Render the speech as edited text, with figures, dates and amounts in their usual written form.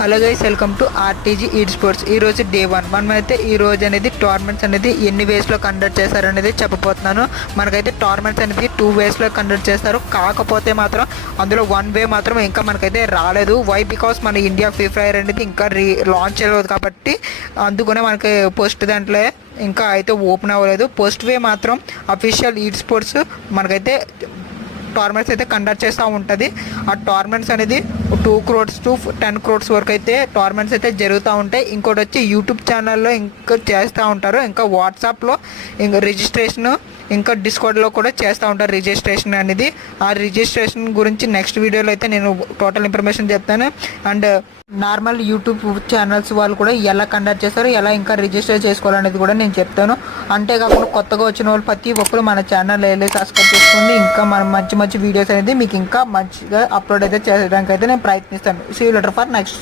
Hello guys, welcome to RTG ఈడ్ sports. ఈ రోజు డే 1. మనమైతే ఈ రోజు అనేది టోర్నమెంట్స్ అనేది ఎన్ని వేస్లో కండక్ట్ చేస్తారనేది చెప్పబోతున్నాను. మనకైతే టోర్నమెంట్స్ అనేది 2 వేస్లో కండక్ట్ చేస్తారు. కాకపోతే మాత్రం అందులో 1 వే మాత్రం ఇంకా మనకైతే రాలేదు. వై? బికాస్ మన ఇండియా ఫ్రీ ఫైర్ అనేది ఇంకా లాంచ్ చేయలేదు కాబట్టి అందుకనే మనకి పోస్ట్ దాంట్లో ఇంకా అయితే ఓపెన్ అవ్వలేదు. పోస్ట్ వే మాత్రం అఫీషియల్ ఈడ్ స్పోర్ట్స్ మనకైతే టోర్నమెంట్స్ అయితే కండక్ట్ చేస్తూ ఉంటుంది. ఆ టోర్నమెంట్స్ అనేది 2 crores to 10 crores వరకు అయితే టోర్నమెంట్స్ అయితే జరుగుతూ ఉంటాయి. ఇంకోటి వచ్చి యూట్యూబ్ ఛానల్లో ఇంకా చేస్తూ ఉంటారు. ఇంకా వాట్సాప్లో ఇంకా రిజిస్ట్రేషన్, ఇంకా డిస్కౌంట్లో కూడా చేస్తూ ఉంటారు రిజిస్ట్రేషన్ అనేది. ఆ రిజిస్ట్రేషన్ గురించి నెక్స్ట్ వీడియోలో అయితే నేను టోటల్ ఇన్ఫర్మేషన్ చెప్తాను. అండ్ నార్మల్ యూట్యూబ్ ఛానల్స్ వాళ్ళు కూడా ఎలా కండక్ట్ చేస్తారు, ఎలా ఇంకా రిజిస్టర్ చేసుకోవాలనేది కూడా నేను చెప్తాను. అంతేకాకుండా కొత్తగా వచ్చిన వాళ్ళు ప్రతి ఒక్కరు మన ఛానల్ వెళ్ళి సబ్స్క్రైబ్ చేసుకోండి. ఇంకా మనం మంచి మంచి వీడియోస్ అనేది మీకు ఇంకా మంచిగా అప్లోడ్ అయితే చేయడానికి అయితే నేను ప్రయత్నిస్తాను. See you later for next.